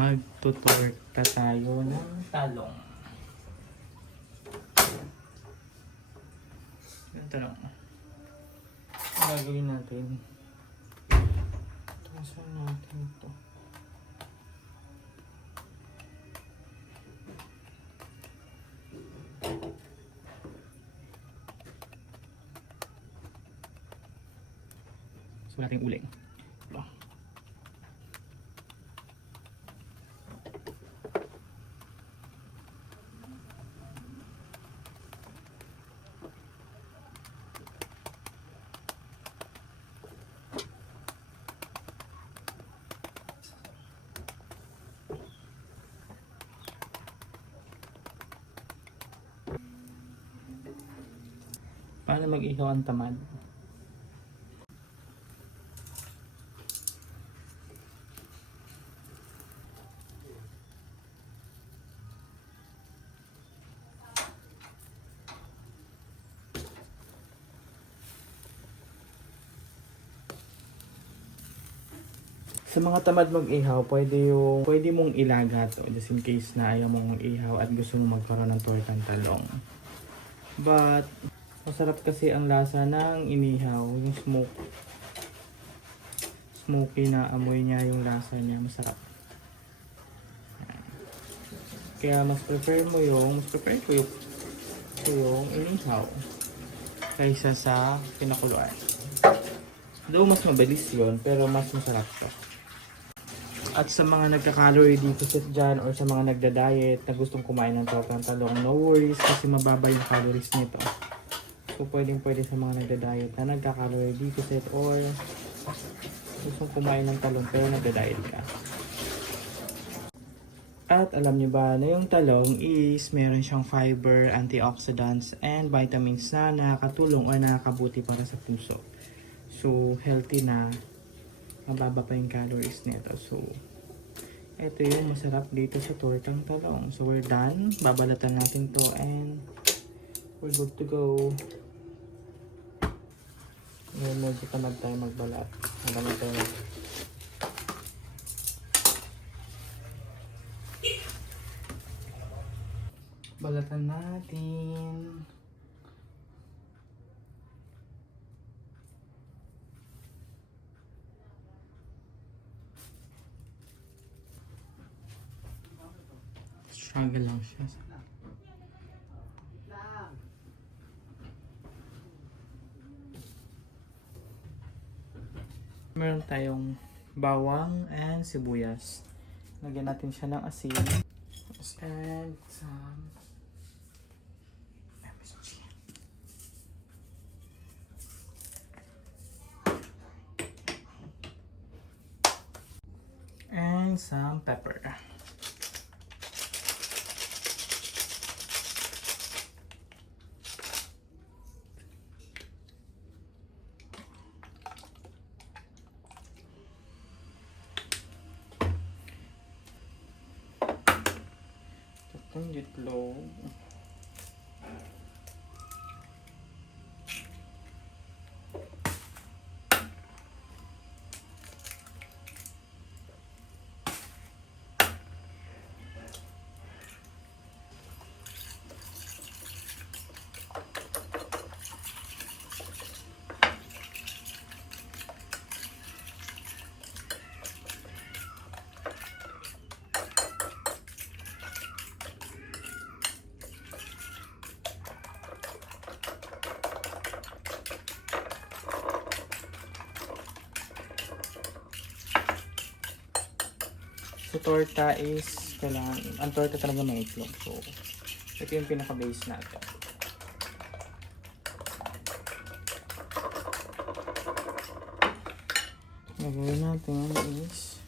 Magtutorta tayo ng talong. Yung talong. Ang gagawin natin. Saan natin ito? So natin uling. Ito. Paano mag-ihaw ang tamad? Sa mga tamad mag-ihaw, pwede mong ilaga to just in case na ayaw mong ihaw at gusto mong magkaroon ng tortang talong. But masarap kasi ang lasa ng inihaw, yung smoky na amoy niya, yung lasa niya, masarap. Kaya mas prefer ko yung inihaw kaysa sa pinakuluan. Though mas mabilis yun, pero mas masarap to. At sa mga nagka-calorie deficit dyan or sa mga nagda-diet na gustong kumain ng tortang talong, no worries kasi mababa yung calories nito. So pwede sa mga nagda-diet na nagka-calorie deficit or gustong kumain ng talong pero nagda-diet ka. At alam niyo ba na yung talong is meron siyang fiber, antioxidants, and vitamins na nakakatulong o nakakabuti para sa puso. So healthy na, mababa pa yung calories nito. So ito yung masarap dito sa tortang talong. So we're done. Babalatan natin to and we're good to go. Ngayon medyo tamad tayo magbalat. Nagamit tayo na. Balatan natin. Struggle lang siya. Meron tayong bawang and sibuyas. Lagyan natin siya ng asin. And some MSG. And some pepper. Itong itlog. So torta is kailangan, ang torta talaga may itlog. So ito yung pinaka-base natin. Gagawin natin is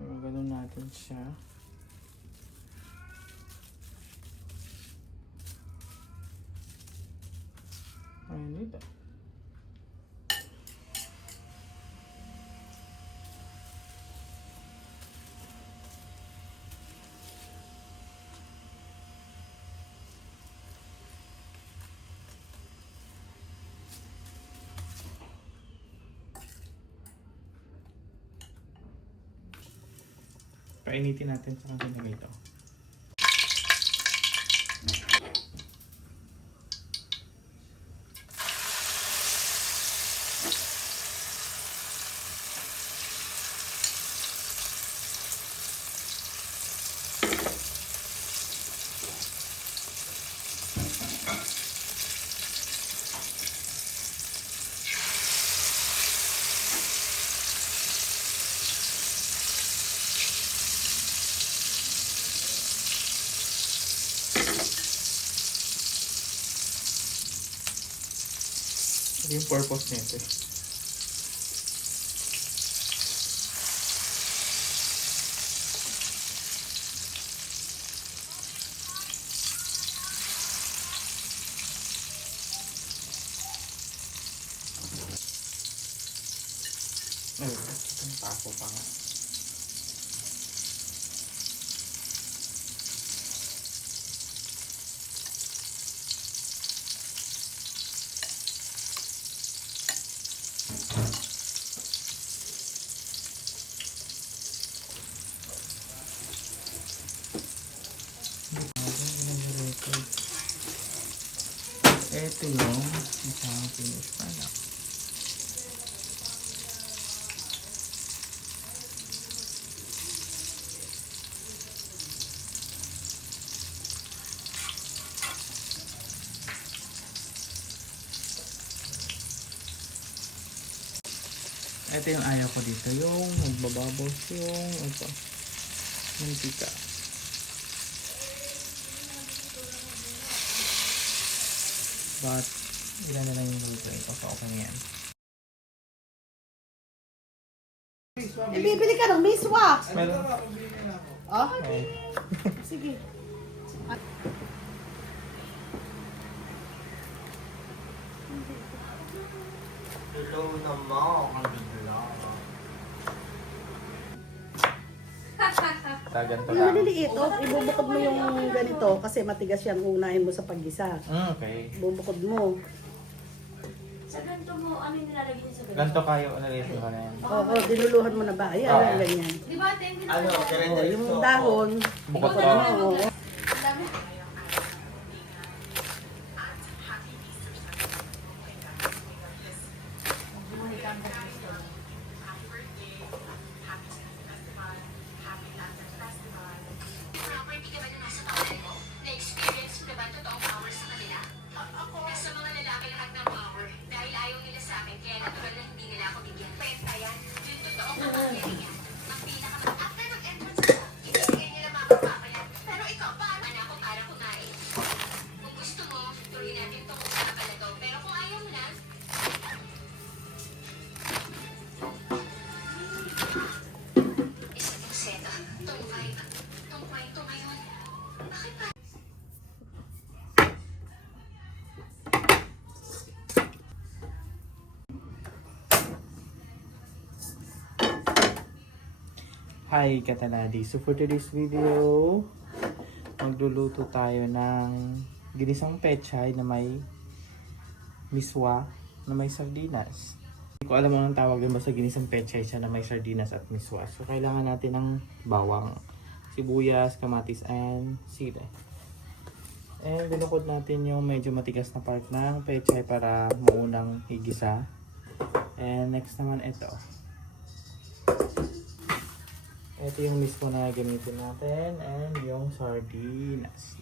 gagawin natin siya. Ayun dito. Painitin natin sa kanila ito. Ito yung purpose nito. Itong tapo pa nga. Ito yung isang finished product. Ito yung ayaw ko dito, yung magbabubbles yung ito, yung tika. But, ilan na lang yung luto ito, so okay na yan. Bibili ka ng miswa. Meron. Oh, Okay. sige. Hello naman, kabigla. Ganito Yung lang. maliliit, ibubukod mo yung ganito kasi matigas yan, unahin mo sa paggisa. Okay. Ibubukod mo. Sa ganito mo, ano yung nilalagay niyo sa ganito? Ganito kayo, ulit ko na yan. Oo, diluluhan mo na ba? Ayan, Ah. ganyan. Di ba, ate, yung Ano, ginagawa? Oh, yung dahon, Bukod bukod ko. mo. Oo. Ang dami. Property ka ba na nasa tawanan mo? Na-experience mo na ba ang totoong power sa kanila? Ako. Nasa mga lalaki lahat ng power. Dahil ayaw nila sa akin, kaya natural na hindi nila ako bigyan. Pwenta yan. Yung totoong kapangyarihan. Ang pinaka-after ng entrance ko, ibigay nila mga kapapayan. Pero ikaw, paano? Anak ko, para kumain. Kung gusto mo, tuloy natin ito kung nakakalago. Pero kung ayaw mo na, isa pong seta. Tong vibe. Tong kwento ngayon. Bakit ba? Hi Katanadi! So for today's video, magluluto tayo ng ginisang pechay na may miswa na may sardinas. Hindi ko alam anong tawag din ba sa ginisang pechay siya na may sardinas at miswa. So kailangan natin ng bawang, sibuyas, kamatis, and sili. And binukod natin yung medyo matigas na part ng pechay para maunang higisa. And next naman ito. Ito yung mismo na gamitin natin and yung sardinas.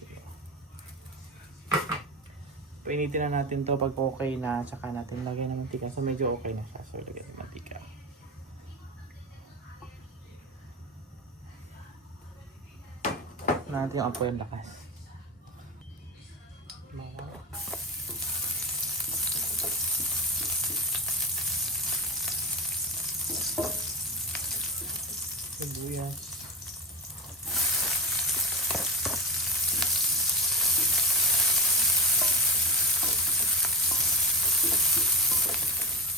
Painitin na natin to pag okay na, tsaka natin lagyan ng mantika. So medyo okay na siya. So lagyan ng mantika. Natin yung apoy ang lakas. Sibuyas.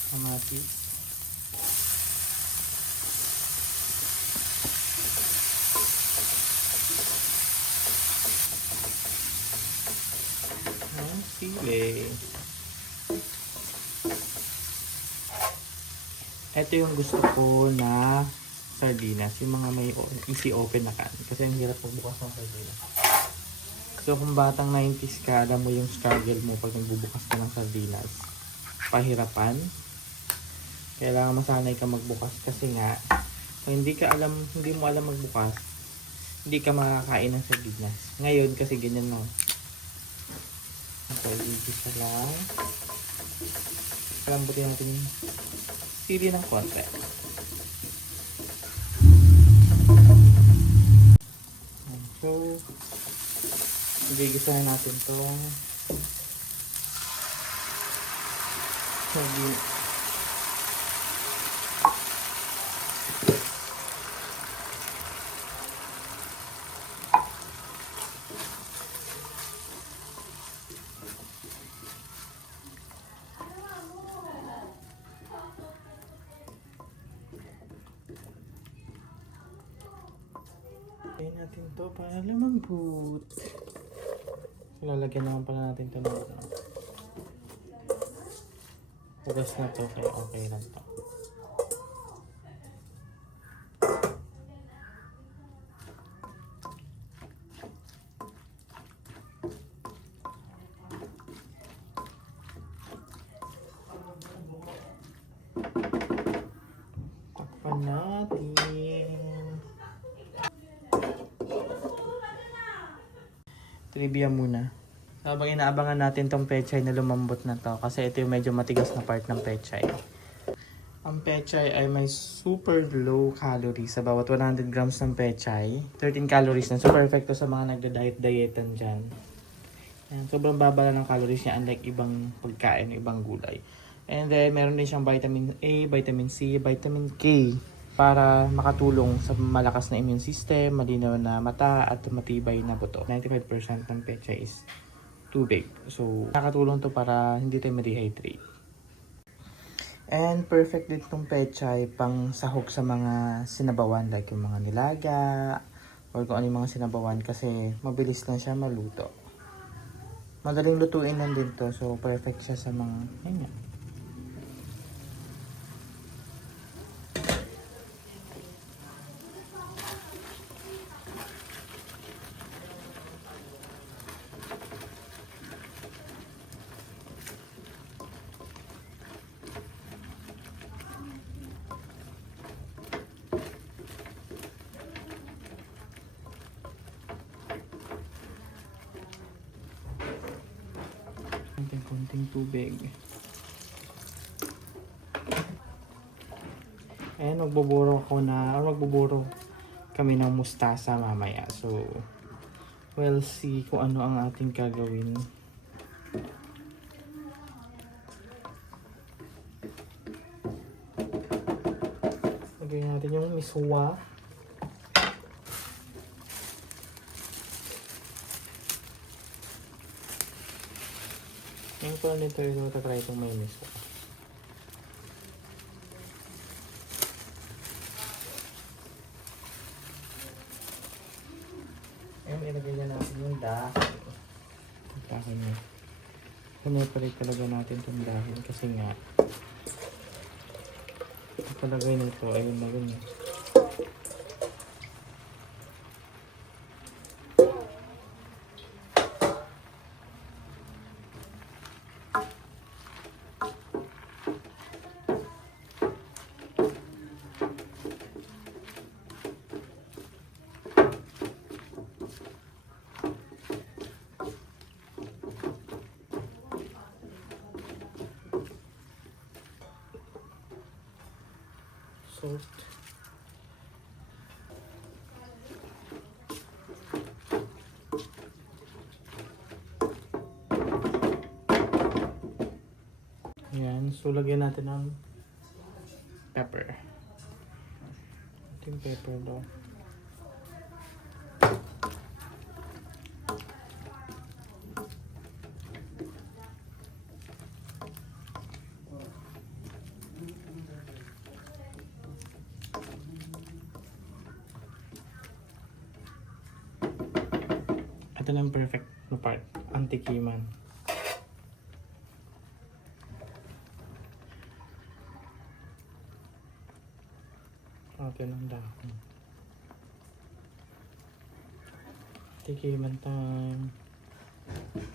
Kamatis. Ang sili. Ito yung gusto ko na sardinas. Yung mga may easy open na can. Kasi ang hirap magbukas ng sardinas. So kung batang 90s ka, alam mo yung struggle mo pag nagbubukas ka ng sardinas. Pahirapan. Kailangan masanay ka magbukas kasi nga kung hindi mo alam magbukas, hindi ka makakain ng sardinas. Ngayon kasi ganyan no. So, isa lang. Kalambutin natin yung sili ng konti. So, gigisahin natin itong sardinas. Lagyan natin to para lumambot. Lalagyan naman pala natin to ng hugas na to kaya okay lang to. Takpan natin. Trivia muna. So, habang inaabangan natin tong pechay na lumambot na to kasi ito yung medyo matigas na part ng pechay. Ang pechay ay may super low calories sa bawat 100 grams ng pechay. 13 calories na. So, perfect to sa mga nagda-diet-dietan dyan. Ayan, sobrang baba lang ng calories niya unlike ibang pagkain, ibang gulay. And then, meron din siyang vitamin A, vitamin C, vitamin K para makatulong sa malakas na immune system, malinaw na mata at matibay na buto. 95% ng pechay is tubig. So, nakatulong to para hindi tayo ma-dehydrate. And perfect din itong pechay pang sahog sa mga sinabawan like yung mga nilaga or kung ano yung mga sinabawan kasi mabilis lang siya maluto. Madaling lutuin lang din to. So, perfect siya sa mga ganyan. Konting tubig. Ayan, magbuburo kami ng mustasa mamaya. So, we'll see kung ano ang ating gagawin. Lagyan natin yung miswa. Yung pala nito yung matatry itong may miswa. Ayun, ilagay na natin yung dahil. Dahil niya. Pinapalit talaga natin itong dahil kasi nga ang palagay nito, ayun na yun. Salt. Ayan, so lagyan natin ng pepper. Ito yung pepper daw. Ito na yung perfect na part, ang tikiman. laki ng dahon. Tikiman time.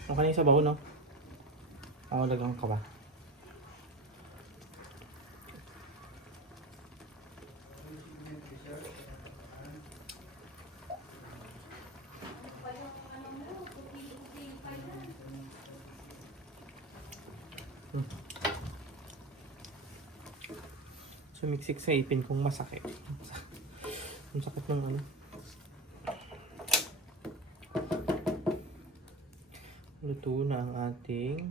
Ang kanina sa baho, no? Lagang ka ba? Sumiksik sa ipin kung masakit. Ang sakit ng ano. Luto na ang ating